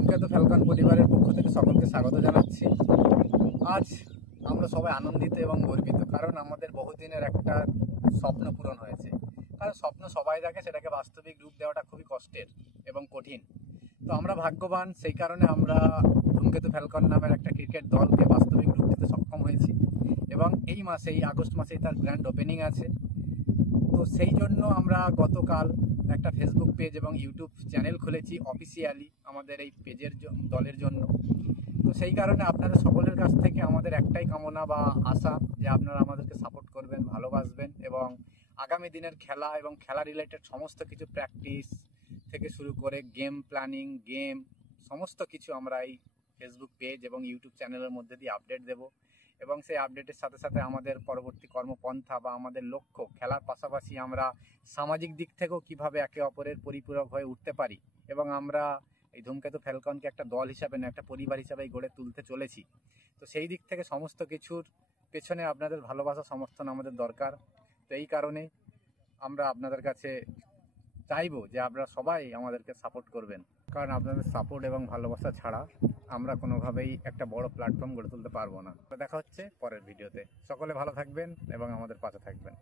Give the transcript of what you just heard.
ধূমকেতু ফ্যালকন পরিবারের পক্ষ থেকে সকলকে স্বাগত জানাচ্ছি। আজ আমরা সবাই আনন্দিত এবং গর্বিত, কারণ আমাদের বহুদিনের একটা স্বপ্ন পূরণ হয়েছে। কারণ স্বপ্ন সবাই দেখে, সেটাকে বাস্তবিক রূপ দেওয়াটা খুবই কষ্টের এবং কঠিন। তো আমরা ভাগ্যবান, সেই কারণে আমরা ধূমকেতু ফ্যালকন নামের একটা ক্রিকেট দলকে বাস্তবিক রূপ দিতে সক্ষম হয়েছি এবং এই মাসে, এই আগস্ট মাসেই তার গ্র্যান্ড ওপেনিং আছে। তো সেই জন্য আমরা গতকাল একটা ফেসবুক পেজ এবং ইউটিউব চ্যানেল খুলেছি অফিসিয়ালি আমাদের এই পেজের দলের জন্য। তো সেই কারণে আপনাদের সকলের কাছ থেকে আমাদের একটাই কামনা বা আশা যে আপনারা আমাদেরকে সাপোর্ট করবেন, ভালোবাসবেন এবং আগামী দিনের খেলা এবং খেলা রিলেটেড সমস্ত কিছু প্র্যাকটিস থেকে শুরু করে গেম প্ল্যানিং, গেম সমস্ত কিছু আমরা এই ফেসবুক পেজ এবং ইউটিউব চ্যানেলের মধ্যে দিয়ে আপডেট দেব এবং সেই আপডেটের সাথে সাথে আমাদের পরবর্তী কর্মপন্থা বা আমাদের লক্ষ্য, খেলার পাশাপাশি আমরা সামাজিক দিক থেকেও কিভাবে একে অপরের পরিপূরক হয়ে উঠতে পারি এবং আমরা এই ধূমকেতু ফ্যালকনকে একটা দল হিসাবে না, একটা পরিবার হিসাবেই গড়ে তুলতে চলেছি। তো সেই দিক থেকে সমস্ত কিছুর পেছনে আপনাদের ভালোবাসা, সমর্থন আমাদের দরকার। তো এই কারণে আমরা আপনাদের কাছে চাইবো যে আপনারা সবাই আমাদেরকে সাপোর্ট করবেন, কারণ আপনাদের সাপোর্ট এবং ভালোবাসা ছাড়া আমরা কোনোভাবেই একটা বড় প্ল্যাটফর্ম গড়ে তুলতে পারবো না। দেখা হচ্ছে পরের ভিডিওতে। সকলে ভালো থাকবেন এবং আমাদের পাশে থাকবেন।